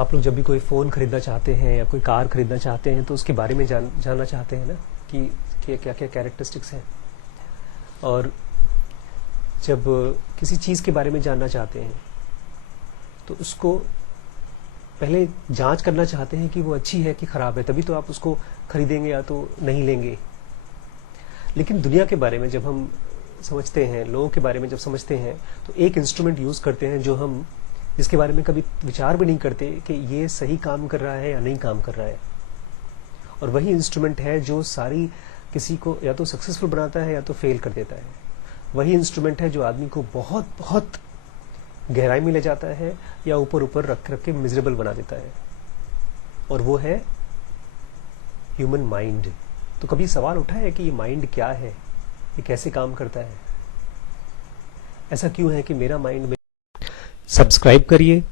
आप लोग जब भी कोई फ़ोन खरीदना चाहते हैं या कोई कार खरीदना चाहते हैं तो उसके बारे में जानना चाहते हैं ना कि क्या क्या कैरेक्टरिस्टिक्स हैं। और जब किसी चीज़ के बारे में जानना चाहते हैं तो उसको पहले जांच करना चाहते हैं कि वो अच्छी है कि ख़राब है, तभी तो आप उसको खरीदेंगे या तो नहीं लेंगे। लेकिन दुनिया के बारे में जब हम समझते हैं, लोगों के बारे में जब समझते हैं, तो एक इंस्ट्रूमेंट यूज़ करते हैं जिसके बारे में कभी विचार भी नहीं करते कि ये सही काम कर रहा है या नहीं काम कर रहा है। और वही इंस्ट्रूमेंट है जो किसी को या तो सक्सेसफुल बनाता है या तो फेल कर देता है। वही इंस्ट्रूमेंट है जो आदमी को बहुत बहुत गहराई में ले जाता है या ऊपर ऊपर रख के मिजरेबल बना देता है, और वो है ह्यूमन माइंड। तो कभी सवाल उठा है कि ये माइंड क्या है, ये कैसे काम करता है, ऐसा क्यों है कि मेरा माइंड में। सब्सक्राइब करिए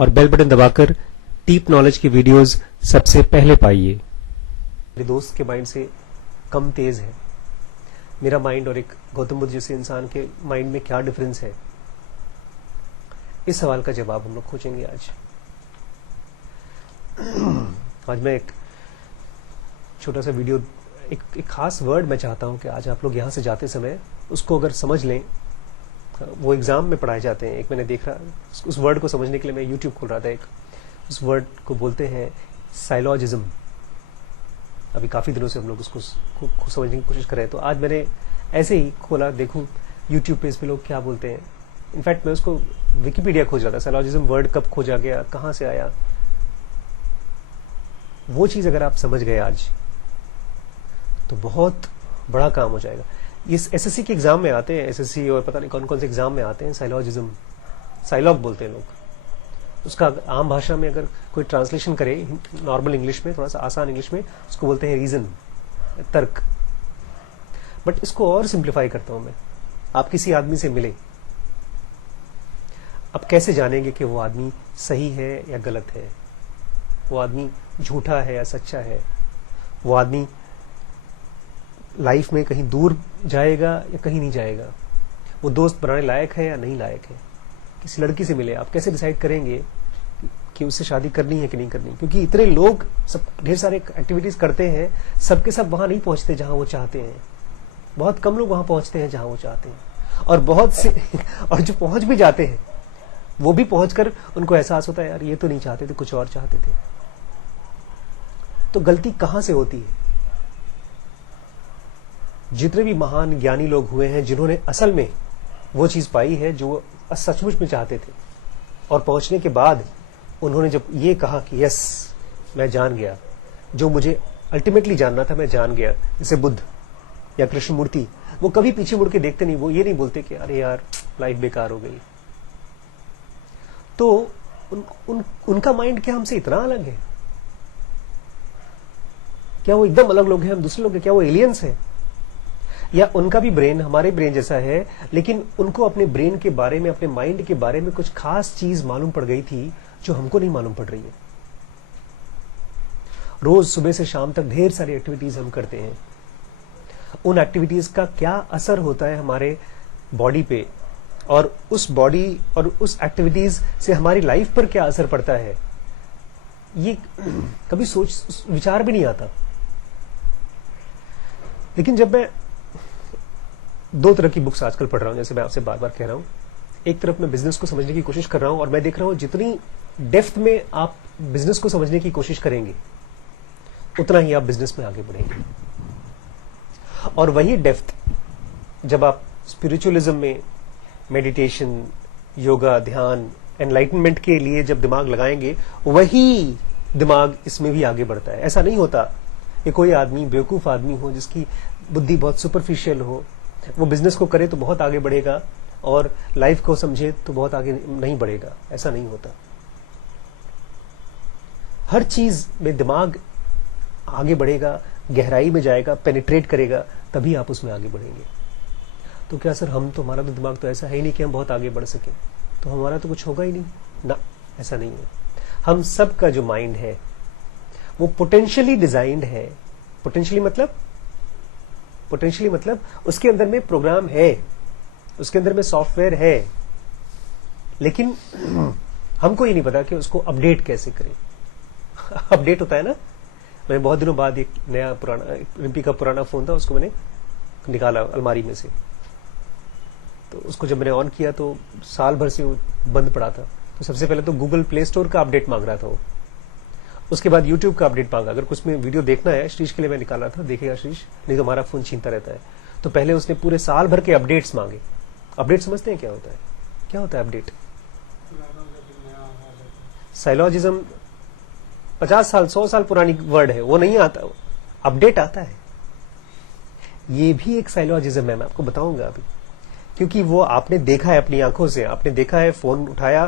और बेल बटन दबाकर डीप नॉलेज की वीडियोस सबसे पहले पाइए। मेरे दोस्त के माइंड से कम तेज है मेरा माइंड, और एक गौतम बुद्ध जैसे इंसान के माइंड में क्या डिफरेंस है, इस सवाल का जवाब हम लोग खोजेंगे आज। आज मैं एक छोटा सा वीडियो, एक खास वर्ड मैं चाहता हूं कि आज आप लोग यहां से जाते समय उसको अगर समझ लें। वो एग्जाम में पढ़ाए जाते हैं। एक मैंने देख रहा, उस वर्ड को समझने के लिए मैं यूट्यूब खोल रहा था। उस वर्ड को बोलते हैं साइलॉजिज्म। अभी काफी दिनों से हम लोग उसको समझने की कोशिश कर रहे हैं, तो आज मैंने ऐसे ही खोला, देखूं यूट्यूब पे इस पे लोग क्या बोलते हैं। इनफैक्ट मैं उसको विकिपीडिया खोज रहा था, साइलॉजिज्म वर्ड कब खोजा गया, कहां से आया। वो चीज अगर आप समझ गए आज तो बहुत बड़ा काम हो जाएगा। इस एसएससी के एग्जाम में आते हैं, एसएससी और पता नहीं कौन कौन से एग्जाम में आते हैं साइलॉजिज्म, साइलॉग बोलते हैं लोग। उसका आम भाषा में अगर कोई ट्रांसलेशन करे, नॉर्मल इंग्लिश में, थोड़ा सा आसान इंग्लिश में, उसको बोलते हैं रीजन, तर्क। बट इसको और सिंप्लीफाई करता हूं मैं। आप किसी आदमी से मिले, अब कैसे जानेंगे कि वो आदमी सही है या गलत है, वो आदमी झूठा है या सच्चा है, वो आदमी लाइफ में कहीं दूर जाएगा या कहीं नहीं जाएगा, वो दोस्त बनाने लायक है या नहीं लायक है। किसी लड़की से मिले, आप कैसे डिसाइड करेंगे कि उससे शादी करनी है कि नहीं करनी, क्योंकि इतने लोग सब ढेर सारे एक्टिविटीज करते हैं, सबके सब वहां नहीं पहुंचते जहां वो चाहते हैं। बहुत कम लोग वहां पहुंचते हैं जहां वो चाहते हैं, और बहुत से और जो पहुंच भी जाते हैं वो भी पहुंचकर उनको एहसास होता है यार ये तो नहीं चाहते थे, कुछ और चाहते थे। तो गलती कहां से होती है? जितने भी महान ज्ञानी लोग हुए हैं जिन्होंने असल में वो चीज पाई है जो वो सचमुच में चाहते थे, और पहुंचने के बाद उन्होंने जब ये कहा कि यस मैं जान गया, जो मुझे अल्टीमेटली जानना था मैं जान गया, जैसे बुद्ध या कृष्णमूर्ति, वो कभी पीछे मुड़ के देखते नहीं। वो ये नहीं बोलते कि अरे यार लाइफ बेकार हो गई। तो उनका माइंड क्या हमसे इतना अलग है? क्या वो एकदम अलग लोग हैं, हम दूसरे लोग हैं? क्या वो एलियंस हैं? या उनका भी ब्रेन हमारे ब्रेन जैसा है, लेकिन उनको अपने ब्रेन के बारे में, अपने माइंड के बारे में कुछ खास चीज मालूम पड़ गई थी जो हमको नहीं मालूम पड़ रही है। रोज सुबह से शाम तक ढेर सारी एक्टिविटीज हम करते हैं। उन एक्टिविटीज का क्या असर होता है हमारे बॉडी पे, और उस बॉडी और उस एक्टिविटीज से हमारी लाइफ पर क्या असर पड़ता है, ये कभी विचार भी नहीं आता। लेकिन जब मैं दो तरह की बुक्स आजकल पढ़ रहा हूं, जैसे मैं आपसे बार बार कह रहा हूं, एक तरफ मैं बिजनेस को समझने की कोशिश कर रहा हूं, और मैं देख रहा हूं जितनी डेप्थ में आप बिजनेस को समझने की कोशिश करेंगे उतना ही आप बिजनेस में आगे बढ़ेंगे। और वही डेप्थ जब आप स्पिरिचुअलिज्म में, मेडिटेशन, योगा, ध्यान, एनलाइटनमेंट के लिए जब दिमाग लगाएंगे, वही दिमाग इसमें भी आगे बढ़ता है। ऐसा नहीं होता कि कोई आदमी बेवकूफ आदमी हो जिसकी बुद्धि बहुत सुपरफिशियल हो, वो बिजनेस को करे तो बहुत आगे बढ़ेगा और लाइफ को समझे तो बहुत आगे नहीं बढ़ेगा। ऐसा नहीं होता। हर चीज में दिमाग आगे बढ़ेगा, गहराई में जाएगा, पेनिट्रेट करेगा, तभी आप उसमें आगे बढ़ेंगे। तो क्या सर हमारा तो दिमाग तो ऐसा है ही नहीं कि हम बहुत आगे बढ़ सके, तो हमारा तो कुछ होगा ही नहीं ना? ऐसा नहीं है। हम सब का जो माइंड है वो पोटेंशियली डिजाइंड है। पोटेंशियली मतलब उसके अंदर में प्रोग्राम है, उसके अंदर में सॉफ्टवेयर है, लेकिन हमको ये नहीं पता कि उसको अपडेट कैसे करें। अपडेट होता है ना, मैंने बहुत दिनों बाद एक नया पुराना रिम्पी का पुराना फोन था, उसको मैंने निकाला अलमारी में से, तो उसको जब मैंने ऑन किया तो साल भर से वो बंद पड़ा था। तो सबसे पहले तो गूगल प्ले स्टोर का अपडेट मांग रहा था वो, उसके बाद यूट्यूब का अपडेट मांगा। अगर कुछ में वीडियो देखना है श्रीश के लिए मैं निकाला था, देखेगा श्रीश, नहीं तो हमारा फोन छीनता रहता है। तो पहले उसने पूरे साल भर के अपडेट्स मांगे। अपडेट समझते हैं क्या होता है? क्या होता है अपडेट? साइलॉजिज्म 50 साल 100 साल पुरानी वर्ड है, वो नहीं आता, अपडेट आता है। ये भी एक साइलॉजिज्म है, मैं आपको बताऊंगा अभी, क्योंकि वो आपने देखा है अपनी आंखों से, आपने देखा है, फोन उठाया,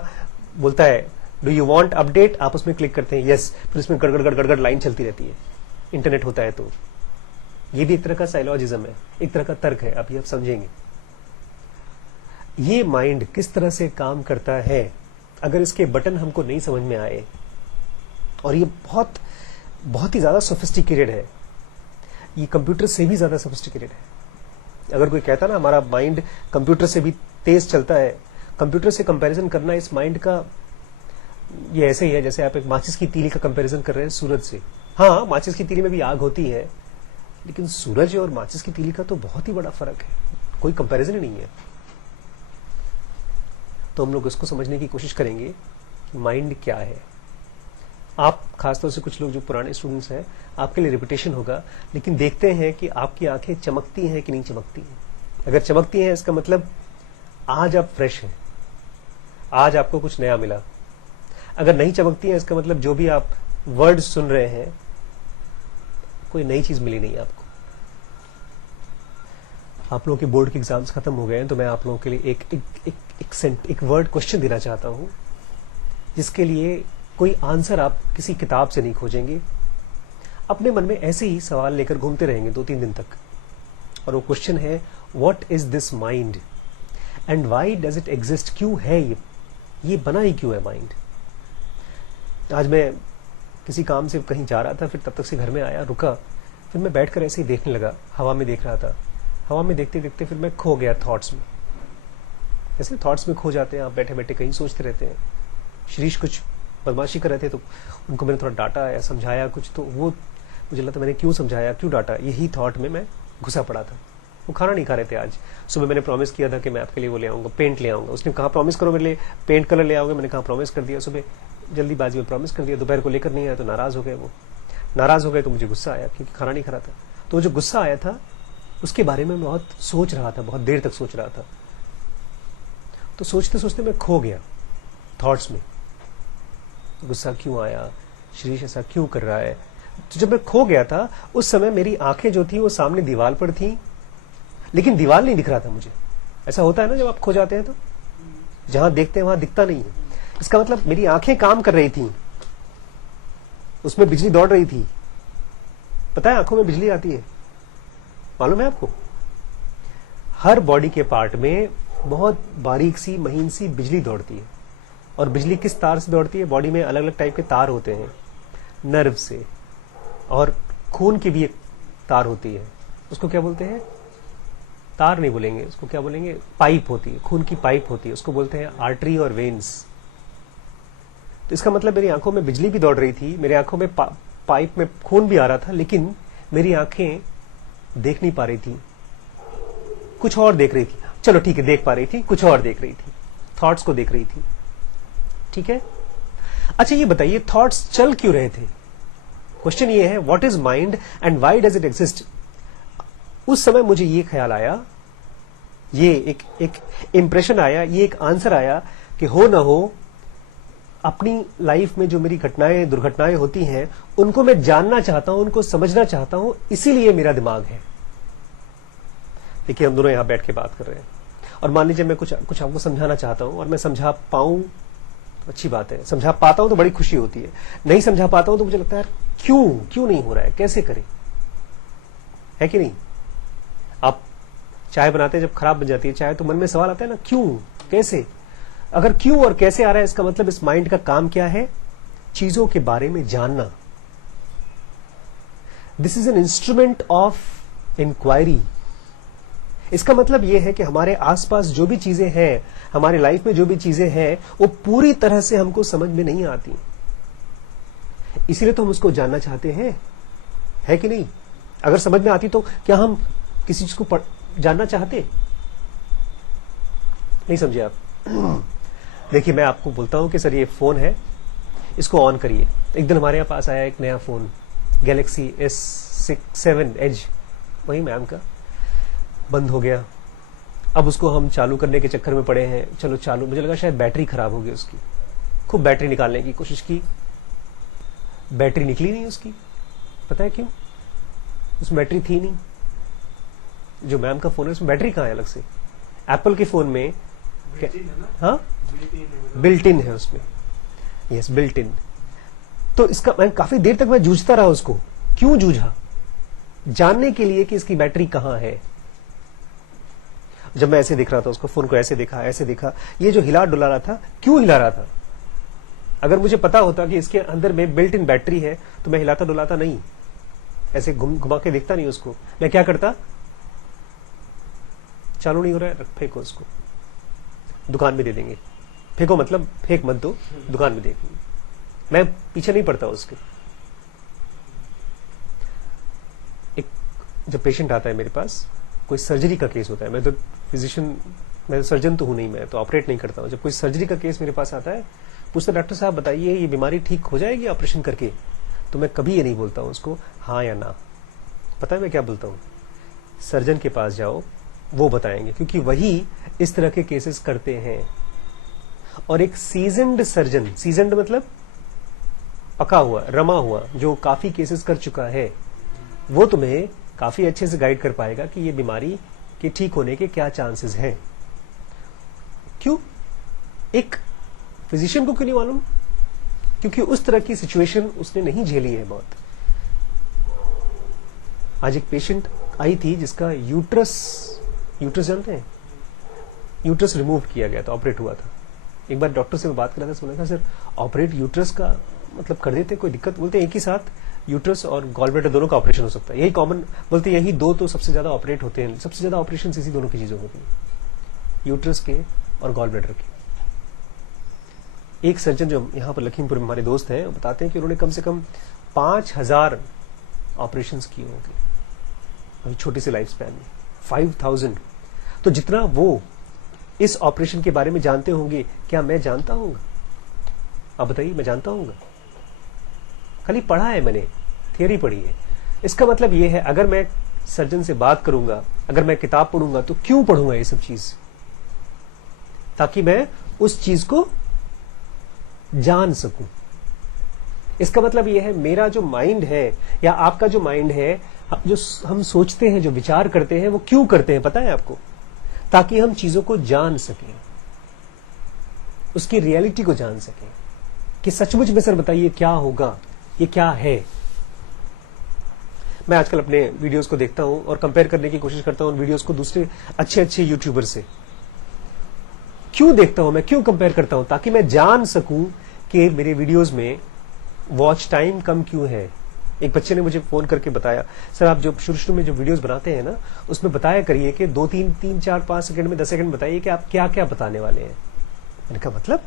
बोलता है डू यू वांट अपडेट, आप उसमें क्लिक करते हैं यस, फिर उसमें गड़गड़ गड़गड़ गड़ लाइन चलती रहती है, इंटरनेट होता है। तो ये भी एक तरह का साइलॉजिज्म है, एक तरह का तर्क है, अभी आप समझेंगे। ये माइंड किस तरह से काम करता है, अगर इसके बटन हमको नहीं समझ में आए, और ये बहुत बहुत ही ज्यादा सोफिस्टिकेटेड है, ये कंप्यूटर से भी ज्यादा सोफिस्टिकेटेड है। अगर कोई कहता ना हमारा माइंड कंप्यूटर से भी तेज चलता है, कंप्यूटर से कंपैरिजन करना इस माइंड का, ये ऐसे ही है जैसे आप एक माचिस की तीली का कंपैरिजन कर रहे हैं सूरज से। हाँ, माचिस की तीली में भी आग होती है, लेकिन सूरज और माचिस की तीली का तो बहुत ही बड़ा फर्क है, कोई कंपैरिजन ही नहीं है। तो हम लोग इसको समझने की कोशिश करेंगे कि माइंड क्या है। आप खासतौर से कुछ लोग जो पुराने स्टूडेंट्स हैं, आपके लिए रिपीटेशन होगा, लेकिन देखते हैं कि आपकी आंखें चमकती हैं कि नहीं चमकती हैं। अगर चमकती हैं इसका मतलब आज आप फ्रेश हैं, आज आपको कुछ नया मिला। अगर नहीं चमकती हैं इसका मतलब जो भी आप वर्ड सुन रहे हैं, कोई नई चीज मिली नहीं आपको। आप लोगों के बोर्ड के एग्जाम्स खत्म हो गए हैं, तो मैं आप लोगों के लिए एक वर्ड क्वेश्चन देना चाहता हूं, जिसके लिए कोई आंसर आप किसी किताब से नहीं खोजेंगे, अपने मन में ऐसे ही सवाल लेकर घूमते रहेंगे 2-3 दिन तक। और वो क्वेश्चन है, what is this mind and why does it exist? क्यों है ये बना ही क्यों है माइंड? आज मैं किसी काम से कहीं जा रहा था, फिर तब तक से घर में आया, रुका, फिर मैं बैठकर ऐसे ही देखने लगा, हवा में देख रहा था। हवा में देखते देखते फिर मैं खो गया थॉट्स में। ऐसे थॉट्स में खो जाते हैं, आप बैठे बैठे कहीं सोचते रहते हैं। श्रीश कुछ बदमाशी कर रहे थे, तो उनको मैंने थोड़ा डांटा या समझाया कुछ, तो वो मुझे लगता मैंने क्यों समझाया, क्यों डांटा, यही थॉट में मैं घुसा पड़ा था। वो खाना नहीं खा रहे थे। आज सुबह मैंने प्रॉमिस किया था कि मैं आपके लिए वो ले आऊंगा, पेंट ले आऊंगा। उसने कहा प्रॉमिस करो मेरे लिए पेंट कलर ले आओगे, मैंने कहा प्रॉमिस कर दिया। सुबह जल्दीबाजी में प्रॉमिस कर दिया, दोपहर को लेकर नहीं आया तो नाराज हो गए। वो नाराज हो गए तो मुझे गुस्सा आया, क्योंकि खाना नहीं खा रहा था। तो जो गुस्सा आया था उसके बारे में बहुत सोच रहा था, बहुत देर तक सोच रहा था। तो सोचते सोचते मैं खो गया थॉट्स में। गुस्सा क्यों आया, श्रीश ऐसा क्यों कर रहा है। तो जब मैं खो गया था उस समय मेरी आंखें जो थी वो सामने दीवार पर थी, लेकिन दीवार नहीं दिख रहा था मुझे। ऐसा होता है ना जब आप खो जाते हैं तो जहां देखते हैं वहां दिखता नहीं है। इसका मतलब मेरी आंखें काम कर रही थी, उसमें बिजली दौड़ रही थी। पता है आंखों में बिजली आती है, मालूम है आपको? हर बॉडी के पार्ट में बहुत बारीक सी महीन सी बिजली दौड़ती है। और बिजली किस तार से दौड़ती है? बॉडी में अलग अलग टाइप के तार होते हैं, नर्व से। और खून की भी एक तार होती है, उसको क्या बोलते हैं? तार नहीं बोलेंगे, उसको क्या बोलेंगे? पाइप होती है, खून की पाइप होती है, उसको बोलते हैं आर्टरी और वेन्स। तो इसका मतलब मेरी आंखों में बिजली भी दौड़ रही थी, मेरी आंखों में पाइप में खून भी आ रहा था, लेकिन मेरी आंखें देख नहीं पा रही थी, कुछ और देख रही थी। चलो ठीक है, देख पा रही थी, कुछ और देख रही थी, थॉट्स को देख रही थी। ठीक है, अच्छा ये बताइए थॉट्स चल क्यों रहे थे? क्वेश्चन ये है, what is mind and why does it exist? उस समय मुझे ये ख्याल आया, ये एक इंप्रेशन आया, ये एक आंसर आया कि हो ना हो अपनी लाइफ में जो मेरी घटनाएं दुर्घटनाएं होती हैं उनको मैं जानना चाहता हूं, उनको समझना चाहता हूं, इसीलिए मेरा दिमाग है। देखिए हम दोनों यहां बैठ के बात कर रहे हैं, और मान लीजिए मैं कुछ आपको समझाना चाहता हूं और मैं समझा पाऊं तो अच्छी बात है, समझा पाता हूं तो बड़ी खुशी होती है, नहीं समझा पाता हूं तो मुझे लगता है यार क्यों नहीं हो रहा है, कैसे करें, है कि नहीं? आप चाय बनाते हैं, जब खराब बन जाती है चाय तो मन में सवाल आता है ना, क्यों, कैसे? अगर क्यों और कैसे आ रहा है, इसका मतलब इस माइंड का काम क्या है? चीजों के बारे में जानना। This is an instrument of inquiry. इसका मतलब यह है कि हमारे आसपास जो भी चीजें हैं, हमारे लाइफ में जो भी चीजें हैं, वो पूरी तरह से हमको समझ में नहीं आती, इसीलिए तो हम उसको जानना चाहते हैं, है कि नहीं? अगर समझ में आती तो क्या हम किसी चीज को जानना चाहते? नहीं समझे आप? देखिए, मैं आपको बोलता हूं कि सर ये फोन है, इसको ऑन करिए। एक दिन हमारे यहाँ पास आया एक नया फोन, गैलेक्सी S7 एज, वही मैम का, बंद हो गया। अब उसको हम चालू करने के चक्कर में पड़े हैं। चलो चालू, मुझे लगा शायद बैटरी खराब हो गई उसकी, खूब बैटरी निकालने की कोशिश की, बैटरी निकली नहीं उसकी। पता है क्यों? उसमें बैटरी थी नहीं। जो मैम का फोन है उसमें बैटरी कहाँ है अलग से? एप्पल के फोन में हाँ बिल्ट इन है उसमें, यस बिल्ट इन। तो इसका मैं काफी देर तक मैं जूझता रहा उसको। क्यों जूझा? जानने के लिए कि इसकी बैटरी कहां है। जब मैं ऐसे देख रहा था उसको, फोन को ऐसे देखा, ऐसे देखा, ये जो हिला डुला रहा था, क्यों हिला रहा था? अगर मुझे पता होता कि इसके अंदर में बिल्ट इन बैटरी है तो मैं हिलाता डुलाता नहीं, ऐसे घुमा के देखता नहीं उसको। मैं क्या करता, चालू नहीं हो रहा है, फेंको उसको, दुकान में दे देंगे। फेंको मतलब फेंक मत दो, दुकान में देखेंगे। मैं पीछे नहीं पड़ता उसके। एक जब पेशेंट आता है मेरे पास, कोई सर्जरी का केस होता है, मैं तो फिजिशियन, मैं सर्जन तो हूं नहीं, मैं तो ऑपरेट नहीं करता हूं। जब कोई सर्जरी का केस मेरे पास आता है, पूछता डॉक्टर साहब बताइए ये बीमारी ठीक हो जाएगी ऑपरेशन करके? तो मैं कभी ये नहीं बोलता हूं उसको हाँ या ना। पता है मैं क्या बोलता हूं? सर्जन के पास जाओ, वो बताएंगे, क्योंकि वही इस तरह के केसेस करते हैं। और एक सीजन्ड सर्जन, सीजन्ड मतलब पका हुआ, रमा हुआ, जो काफी केसेस कर चुका है, वो तुम्हें काफी अच्छे से गाइड कर पाएगा कि ये बीमारी के ठीक होने के क्या चांसेस हैं। क्यों? एक फिजिशियन को क्यों नहीं मालूम? क्योंकि उस तरह की सिचुएशन उसने नहीं झेली है बहुत। आज एक पेशेंट आई थी जिसका यूट्रस जानते हैं, यूट्रस रिमूव किया गया था, ऑपरेट हुआ था। एक बार डॉक्टर से मैं बात कर रहा था, सुना था सर ऑपरेट यूट्रस का मतलब कर देते, कोई दिक्कत? बोलते एक ही साथ यूट्रस और गॉल ब्लैडर दोनों का ऑपरेशन हो सकता है, यही कॉमन, बोलते यही दो तो सबसे ज्यादा ऑपरेट होते हैं, सबसे ज्यादा ऑपरेशन इसी दोनों की चीजों होती है, यूट्रस के और गॉल ब्लैडर के। एक सर्जन जो यहाँ पर लखीमपुर में हमारे दोस्त हैं, बताते हैं कि उन्होंने कम से कम 5000 ऑपरेशन किए होंगे अभी छोटी सी लाइफ स्पैन में, 5000। तो जितना वो इस ऑपरेशन के बारे में जानते होंगे, क्या मैं जानता हूंगा? आप बताइए, मैं जानता हूंगा? खाली पढ़ा है मैंने, थियरी पढ़ी है। इसका मतलब यह है, अगर मैं सर्जन से बात करूंगा, अगर मैं किताब पढ़ूंगा, तो क्यों पढ़ूंगा ये सब चीज? ताकि मैं उस चीज को जान सकूं। इसका मतलब यह है, मेरा जो माइंड है या आपका जो माइंड है, जो हम सोचते हैं, जो विचार करते हैं, वो क्यों करते हैं पता है आपको? ताकि हम चीजों को जान सकें, उसकी रियलिटी को जान सकें कि सचमुच में सर बताइए क्या होगा, ये क्या है। मैं आजकल अपने वीडियोस को देखता हूं और कंपेयर करने की कोशिश करता हूं उन वीडियोस को दूसरे अच्छे अच्छे यूट्यूबर से। क्यों देखता हूं मैं, क्यों कंपेयर करता हूं? ताकि मैं जान सकूं कि मेरे वीडियोस में वॉच टाइम कम क्यों है। एक बच्चे ने मुझे फोन करके बताया, सर आप जो शुरू में जो वीडियोस बनाते हैं ना, उसमें बताया करिए कि 2 3 4 5 सेकंड में 10 सेकंड बताइए कि आप क्या क्या बताने वाले हैं। मैंने कहा मतलब?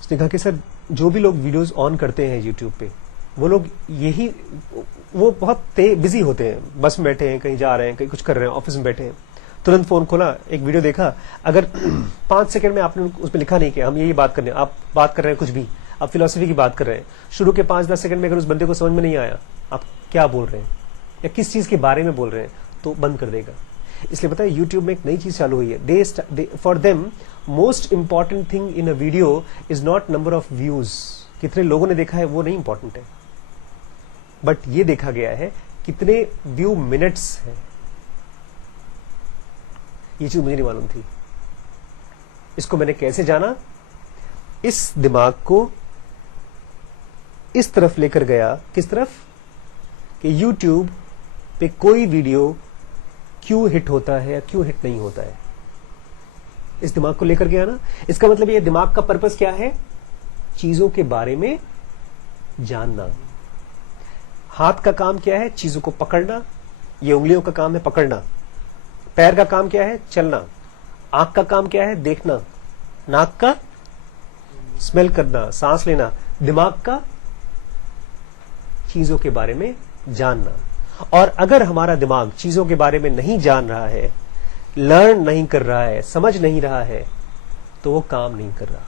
उसने कहा कि सर जो भी लोग वीडियोस ऑन करते हैं यूट्यूब पे, वो लोग यही, वो बहुत बिजी होते हैं, बस में बैठे हैं, कहीं जा रहे हैं, कहीं कुछ कर रहे हैं, ऑफिस में बैठे हैं, तुरंत फोन खोला, एक वीडियो देखा, अगर 5 सेकंड में आपने उसमें लिखा नहीं कि हम यही बात करने, आप बात कर रहे हैं कुछ भी, आप फिलॉसफी की बात कर रहे हैं, शुरू के 5-10 सेकंड में अगर उस बंदे को समझ में नहीं आया आप क्या बोल रहे हैं या किस चीज के बारे में बोल रहे हैं, तो बंद कर देगा। इसलिए पता है यूट्यूब में एक नई चीज चालू हुई है, for them most important thing in a video is not number of views, कितने लोगों ने देखा है वो नहीं इंपॉर्टेंट है, बट ये देखा गया है कितने व्यू मिनट्स है। ये चीज मुझे नहीं मालूम थी, इसको मैंने कैसे जाना? इस दिमाग को इस तरफ लेकर गया, किस तरफ? कि YouTube पे कोई वीडियो क्यों हिट होता है या क्यों हिट नहीं होता है, इस दिमाग को लेकर गया ना। इसका मतलब ये दिमाग का पर्पस क्या है? चीजों के बारे में जानना। हाथ का काम क्या है? चीजों को पकड़ना, ये उंगलियों का काम है पकड़ना, पैर का काम क्या है? चलना। आंख का काम क्या है? देखना। नाक का स्मेल करना, सांस लेना। दिमाग का चीजों के बारे में जानना। और अगर हमारा दिमाग चीजों के बारे में नहीं जान रहा है, लर्न नहीं कर रहा है, समझ नहीं रहा है, तो वो काम नहीं कर रहा।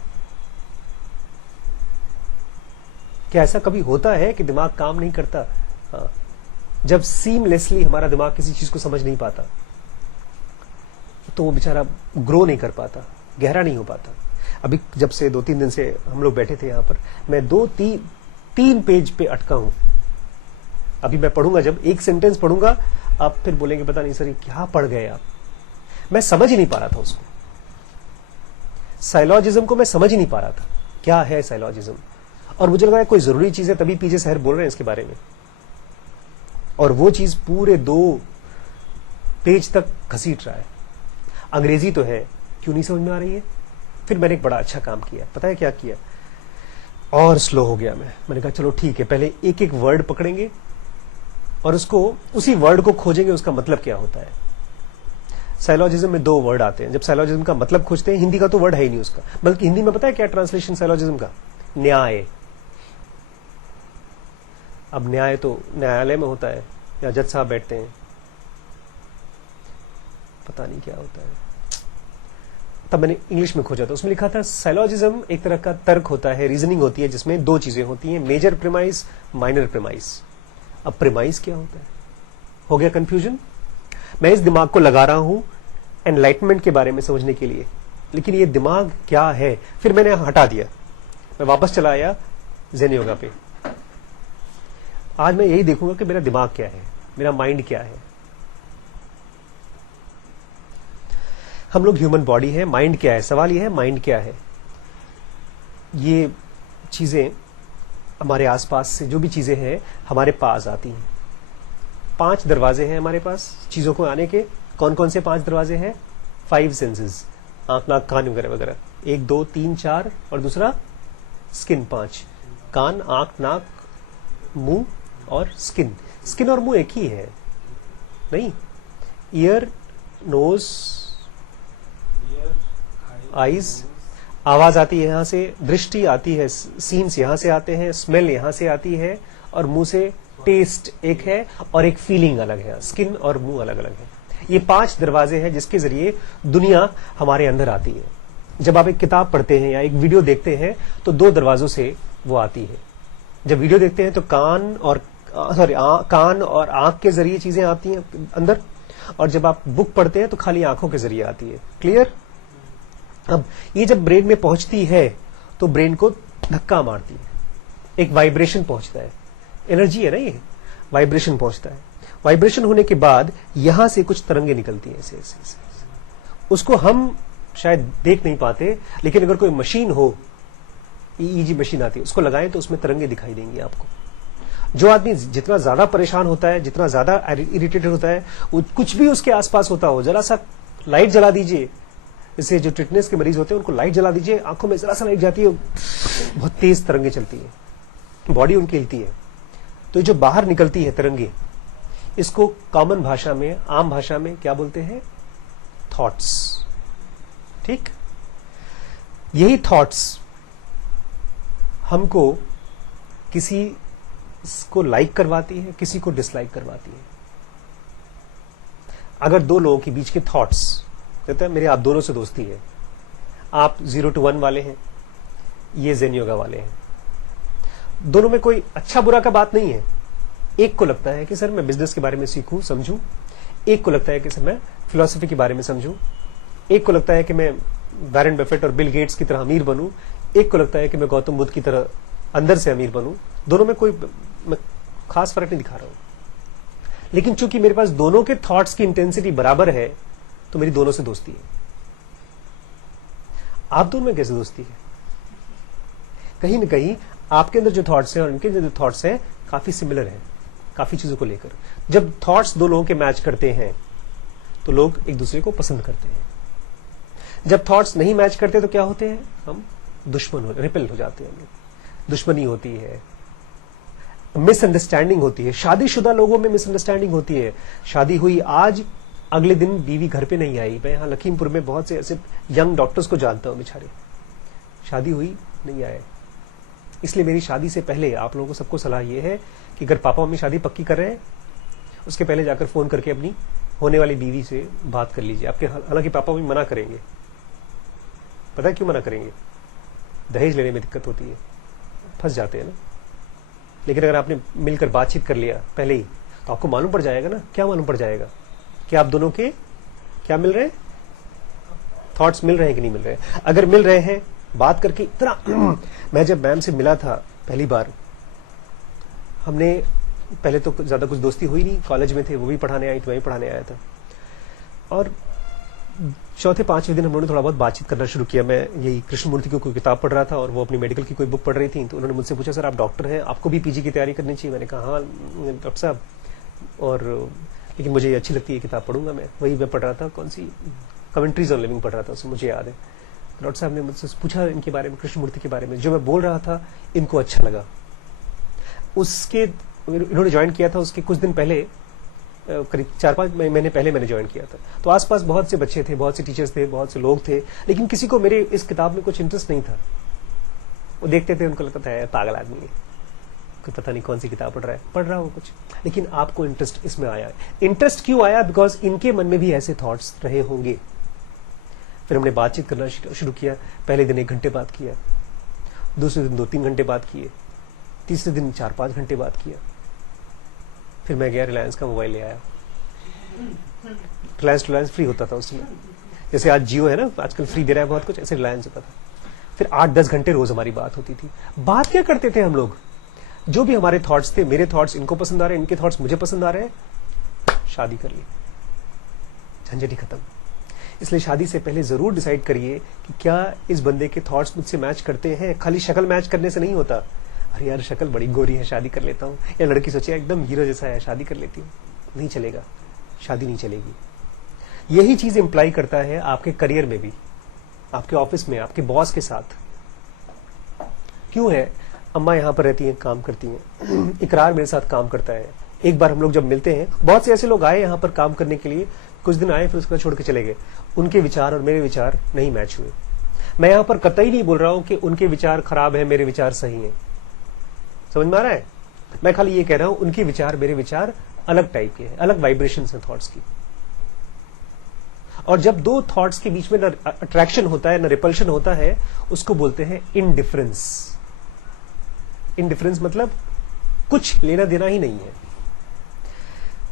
क्या ऐसा कभी होता है कि दिमाग काम नहीं करता? हाँ। जब सीमलेसली हमारा दिमाग किसी चीज को समझ नहीं पाता, तो वो बेचारा ग्रो नहीं कर पाता, गहरा नहीं हो पाता। अभी जब से 2-3 दिन से हम लोग बैठे थे यहां पर, मैं 2-3 पेज पे अटका हूं। अभी मैं पढ़ूंगा, जब एक सेंटेंस पढ़ूंगा, आप फिर बोलेंगे पता नहीं सर ये क्या पढ़ गए आप। मैं समझ ही नहीं पा रहा था उसको। साइलॉजिज्म को मैं समझ ही नहीं पा रहा था, क्या है साइलॉजिज्म। और मुझे लगा कोई जरूरी चीज है, तभी पीजे सहर बोल रहे हैं इसके बारे में। और वो चीज पूरे 2 पेज तक घसीट रहा है। अंग्रेजी तो है, क्यों नहीं समझ में आ रही है? फिर मैंने एक बड़ा अच्छा काम किया, पता है क्या किया? और स्लो हो गया मैंने कहा चलो ठीक है, पहले एक एक वर्ड पकड़ेंगे और उसी वर्ड को खोजेंगे, उसका मतलब क्या होता है। साइलॉजिज्म में 2 वर्ड आते हैं। जब साइलॉजिज्म का मतलब खोजते हैं, हिंदी का तो वर्ड है ही नहीं उसका, बल्कि हिंदी में पता है क्या ट्रांसलेशन साइलॉजिज्म का? न्याय। अब न्याय तो न्यायालय में होता है, या जज साहब बैठते हैं, पता नहीं क्या होता है। तब मैंने इंग्लिश में खोजा था, उसमें लिखा था साइलॉजिज्म एक तरह का तर्क होता है, रीजनिंग होती है, जिसमें 2 चीजें होती हैं, मेजर प्रीमाइस, माइनर प्रीमाइस। अब प्रीमाइस क्या होता है? हो गया कंफ्यूजन? मैं इस दिमाग को लगा रहा हूं एनलाइटमेंट के बारे में समझने के लिए, लेकिन ये दिमाग क्या है? फिर मैंने हटा दिया, मैं वापस चला आया ज़ेन योगा पे। आज मैं यही देखूंगा कि मेरा दिमाग क्या है, मेरा माइंड क्या है। हम लोग ह्यूमन बॉडी है, माइंड क्या है? सवाल यह है माइंड क्या है। ये चीजें हमारे आसपास से जो भी चीजें हैं हमारे पास आती हैं। 5 दरवाजे हैं हमारे पास चीजों को आने के। कौन कौन से 5 दरवाजे हैं? 5 सेंसेस, आंख नाक कान वगैरह वगैरह। 1 2 3 4 और दूसरा स्किन 5। कान, आंख, नाक, मुंह और स्किन। स्किन और मुंह एक ही है नहीं? ईयर, नोज, आईज, आवाज आती है यहां से, दृष्टि आती है, सीन्स यहां से आते हैं, स्मेल यहां से आती है, और मुंह से टेस्ट एक है और एक फीलिंग अलग है। स्किन और मुंह अलग अलग है। ये 5 दरवाजे हैं जिसके जरिए दुनिया हमारे अंदर आती है। जब आप एक किताब पढ़ते हैं या एक वीडियो देखते हैं तो 2 दरवाजों से वो आती है। जब वीडियो देखते हैं तो कान और आंख के जरिए चीजें आती हैं अंदर, और जब आप बुक पढ़ते हैं तो खाली आंखों के जरिए आती है। क्लियर? अब ये जब ब्रेन में पहुंचती है तो ब्रेन को धक्का मारती है, एक वाइब्रेशन पहुंचता है, एनर्जी है ना ये, वाइब्रेशन पहुंचता है। वाइब्रेशन होने के बाद यहां से कुछ तरंगे निकलती हैं ऐसे ऐसे ऐसे। उसको हम शायद देख नहीं पाते, लेकिन अगर कोई मशीन हो, ईईजी मशीन आती है, उसको लगाएं तो उसमें तरंगे दिखाई देंगी आपको। जो आदमी जितना ज्यादा परेशान होता है, जितना ज्यादा इरिटेटेड होता है, कुछ भी उसके आसपास होता हो, जरा सा लाइट जला दीजिए। जैसे जो टिटनेस के मरीज होते हैं उनको लाइट जला दीजिए, आंखों में जरा सा लाइट जाती है, बहुत तेज तरंगे चलती है, बॉडी उनकी हिलती है। तो जो बाहर निकलती है तरंगे, इसको कॉमन भाषा में, आम भाषा में क्या बोलते हैं? थॉट्स। ठीक? यही थॉट्स हमको किसी को लाइक करवाती है, किसी को डिसलाइक करवाती है। अगर 2 लोगों के बीच के थॉट्स, कहते हैं मेरे आप दोनों से दोस्ती है, आप 0 to 1 वाले हैं, ये ज़ेन योगा वाले हैं, दोनों में कोई अच्छा बुरा का बात नहीं है। एक को लगता है कि सर मैं बिजनेस के बारे में सीखूं, समझूं। एक को लगता है कि सर मैं फिलॉसफी के बारे में समझूं। एक को लगता है कि मैं वॉरेन बफेट और बिल गेट्स की तरह अमीर बनूं। एक को लगता है कि मैं गौतम बुद्ध की तरह अंदर से अमीर बनूं। दोनों में कोई मैं खास फर्क नहीं दिखा रहा हूं, लेकिन चूंकि मेरे पास दोनों के थॉट्स की इंटेंसिटी बराबर है तो मेरी दोनों से दोस्ती है। आप दोनों में कैसे दोस्ती है? कहीं ना कहीं आपके अंदर जो थॉट्स हैं और इनके जो थॉट्स हैं काफी सिमिलर हैं, काफी चीजों को लेकर। जब थॉट्स 2 लोगों के मैच करते हैं तो लोग एक दूसरे को पसंद करते हैं। जब थॉट्स नहीं मैच करते तो क्या होते हैं? हम दुश्मन रिपेल हो जाते हैं, हम लोग। दुश्मनी होती है, मिसअंडरस्टैंडिंग होती है। शादीशुदा लोगों में मिसअंडरस्टैंडिंग होती है। शादी हुई आज, अगले दिन बीवी घर पे नहीं आई। मैं यहाँ लखीमपुर में बहुत से ऐसे यंग डॉक्टर्स को जानता हूँ, बेचारे शादी हुई नहीं आए। इसलिए मेरी शादी से पहले आप लोगों को सबको सलाह ये है कि अगर पापा मम्मी शादी पक्की कर रहे हैं, उसके पहले जाकर फोन करके अपनी होने वाली बीवी से बात कर लीजिए। आपके हालांकि पापा मम्मी मना करेंगे, पता है क्यों मना करेंगे? दहेज लेने में दिक्कत होती है, फंस जाते हैं ना। लेकिन अगर आपने मिलकर बातचीत कर लिया पहले ही, तो आपको मालूम पड़ जाएगा ना। क्या मालूम पड़ जाएगा? कि आप दोनों के क्या मिल रहे हैं, थॉट्स मिल रहे हैं कि नहीं मिल रहे हैं। अगर मिल रहे हैं, बात करके इतना मैं जब मैम से मिला था पहली बार, हमने पहले तो ज्यादा कुछ दोस्ती हुई नहीं, कॉलेज में थे, वो भी पढ़ाने आई थी, मैं भी पढ़ाने आया था। और चौथे पांचवें दिन हम लोगों ने थोड़ा बहुत बातचीत करना शुरू किया। मैं यही कृष्णमूर्ति की कोई किताब पढ़ रहा था और वो अपनी मेडिकल की कोई बुक पढ़ रही थी। तो उन्होंने मुझसे पूछा, सर आप डॉक्टर हैं, आपको भी पीजी की तैयारी करनी चाहिए? मैंने कहा हाँ डॉक्टर साहब, और लेकिन मुझे ये अच्छी लगती है, किताब पढ़ूंगा मैं। वही मैं पढ़ रहा था, कौन सी, कमेंट्रीज ऑन लिविंग पढ़ रहा था, उसमें मुझे याद है। डॉक्टर साहब ने मुझसे पूछा इनके बारे में, कृष्णमूर्ति के बारे में। जो मैं बोल रहा था इनको अच्छा लगा। उसके इन्होंने ज्वाइन किया था, उसके कुछ दिन पहले, करीब 4-5 महीने पहले मैंने ज्वाइन किया था। तो आसपास बहुत से बच्चे थे, बहुत से टीचर्स थे, बहुत से लोग थे, लेकिन किसी को मेरे इस किताब में कुछ इंटरेस्ट नहीं था। वो देखते थे, उनको लगता था पागल आदमी है, कोई पता नहीं कौन सी किताब पढ़ रहा हो कुछ। लेकिन आपको इंटरेस्ट इसमें आया। इंटरेस्ट क्यों आया? बिकॉज इनके मन में भी ऐसे थॉट्स रहे होंगे। फिर हमने बातचीत करना शुरू किया। पहले दिन 1 घंटे बात किया, दूसरे दिन 2-3 घंटे बात किए, तीसरे दिन 4-5 घंटे बात किया। फिर मैं गया, रिलायंस का मोबाइल ले आया। रिलायंस फ्री होता था उस समय, जैसे आज जियो है ना, आजकल फ्री दे रहा है बहुत कुछ, ऐसे रिलायंस होता था। फिर 8-10 घंटे रोज हमारी बात होती थी। बात क्या करते थे हम लोग? जो भी हमारे थॉट्स थे, मेरे थॉट्स इनको पसंद आ रहे हैं, इनके थॉट्स मुझे पसंद आ रहे हैं, शादी कर ली, झंझट ही खत्म। इसलिए शादी से पहले जरूर डिसाइड करिए कि क्या इस बंदे के थॉट्स मुझसे मैच करते हैं। खाली शक्ल मैच करने से नहीं होता। अरे यार शक्ल बड़ी गोरी है, शादी कर लेता हूँ, या लड़की सोचे एकदम हीरो जैसा है, शादी कर लेती हूँ, नहीं चलेगा, शादी नहीं चलेगी। यही चीज इंप्लाई करता है आपके करियर में भी, आपके ऑफिस में, आपके बॉस के साथ। क्यों है? अम्मा यहाँ पर रहती हैं, काम करती हैं, इकरार मेरे साथ काम करता है। एक बार हम लोग जब मिलते हैं, बहुत से ऐसे लोग आए यहाँ पर काम करने के लिए, कुछ दिन आए फिर उसके बाद छोड़ के चले गए। उनके विचार और मेरे विचार नहीं मैच हुए। मैं यहाँ पर कतई नहीं बोल रहा हूं कि उनके विचार खराब है, मेरे विचार सही हैं। समझ में आ रहा है? मैं खाली ये कह रहा हूं उनके विचार मेरे विचार अलग टाइप के हैं, अलग वाइब्रेशंस हैं थॉट्स की। और जब दो थॉट्स के बीच में न अट्रैक्शन होता है न रिपल्शन होता है, उसको बोलते हैं इनडिफरेंस। इनडिफरेंस मतलब कुछ लेना देना ही नहीं है।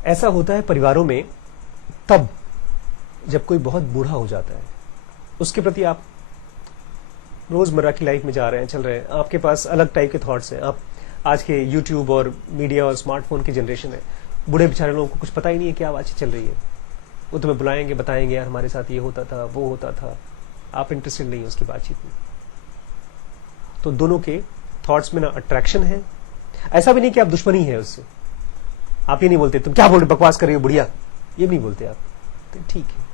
ऐसा होता है परिवारों में तब जब कोई बहुत बूढ़ा हो जाता है, उसके प्रति आप रोजमर्रा की लाइफ में जा रहे हैं, चल रहे हैं, आपके पास अलग टाइप के थॉट्स हैं। आप आज के यूट्यूब और मीडिया और स्मार्टफोन की जनरेशन है, बूढ़े बेचारे लोगों को कुछ पता ही नहीं है क्या बातचीत चल रही है। वो तुम्हें बुलाएंगे, बताएंगे यार हमारे साथ ये होता था, वो होता था, आप इंटरेस्टेड नहीं हो उसकी बातचीत में। तो दोनों के थॉट्स में ना अट्रैक्शन है, ऐसा भी नहीं कि आप दुश्मनी है उससे। आप ये नहीं बोलते तुम क्या बोल रहे, बकवास कर रही हो बुढ़िया, ये भी नहीं बोलते आप, तो ठीक है।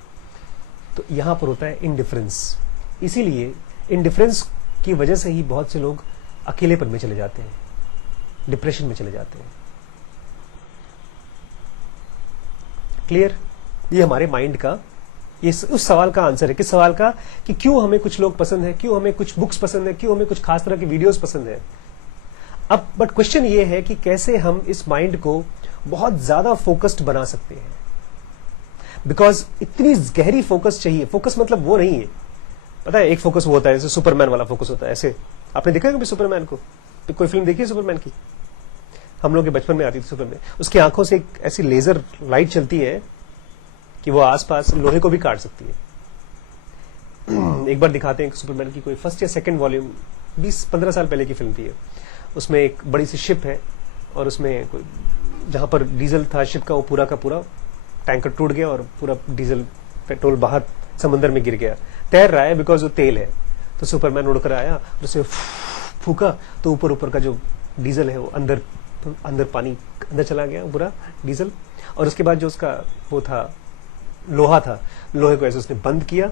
तो यहां पर होता है इनडिफरेंस। इसीलिए इनडिफरेंस की वजह से ही बहुत से लोग अकेलेपन में चले जाते हैं, डिप्रेशन में चले जाते हैं। क्लियर? ये हमारे माइंड का ये उस सवाल का आंसर है। किस सवाल का? कि क्यों हमें कुछ लोग पसंद है, क्यों हमें कुछ बुक्स पसंद है, क्यों हमें कुछ खास तरह के वीडियोस पसंद है। अब बट क्वेश्चन ये है कि कैसे हम इस माइंड को बहुत ज्यादा फोकस्ड बना सकते हैं। बिकॉज इतनी गहरी फोकस चाहिए। फोकस मतलब वो नहीं है, पता है, एक फोकस वो होता है जैसे सुपरमैन वाला फोकस होता है। ऐसे आपने देखा है कभी सुपरमैन को? तो कोई फिल्म देखी है सुपरमैन की? हम लोग के बचपन में आती थी सुपरमैन। उसकी आंखों से एक ऐसी लेजर लाइट चलती है कि वो आसपास लोहे को भी काट सकती है। एक बार दिखाते हैं सुपरमैन की कोई फर्स्ट या सेकंड वॉल्यूम, 20-15 साल पहले की फिल्म थी। उसमें एक बड़ी सी शिप है और उसमें कोई जहां पर डीजल था शिप का, वो पूरा का पूरा टैंकर टूट गया और पूरा डीजल पेट्रोल बाहर समुद्र में गिर गया। तैर रहा है बिकॉज वो तेल है। तो सुपरमैन उड़कर आया और उसे फूका तो ऊपर ऊपर का जो डीजल है वो अंदर पानी अंदर चला गया, पूरा डीजल। और उसके बाद जो उसका वो था, लोहा था, लोहे को ऐसे उसने बंद किया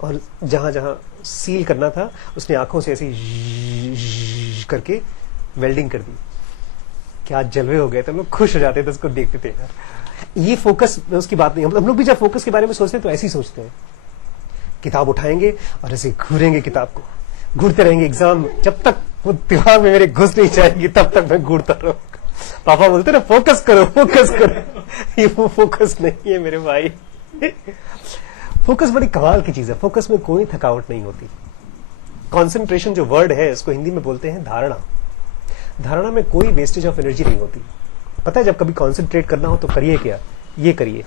और जहां जहां सील करना था उसने आंखों से ऐसे करके वेल्डिंग कर दी। क्या जलवे हो गए थे, हम लोग खुश हो जाते थे उसको देखते थे यार। ये फोकस उसकी बात नहीं, हम लोग भी जब फोकस के बारे में सोचते हैं तो ऐसे ही सोचते हैं, किताब उठाएंगे और ऐसे घूरेंगे किताब को, घूरते रहेंगे एग्जाम, जब तक वो दिमाग में मेरे घुस नहीं जाएगी तब तक मैं घूरता रहूंगा। पापा बोलते ना फोकस करो फोकस करो, ये वो फोकस नहीं है मेरे भाई। फोकस बड़ी कमाल की चीज है, फोकस में कोई थकावट नहीं होती। कंसंट्रेशन जो वर्ड है उसको हिंदी में बोलते हैं धारणा। धारणा में कोई वेस्टेज ऑफ एनर्जी नहीं होती। पता है जब कभी कंसंट्रेट करना हो तो करिए क्या, ये करिए,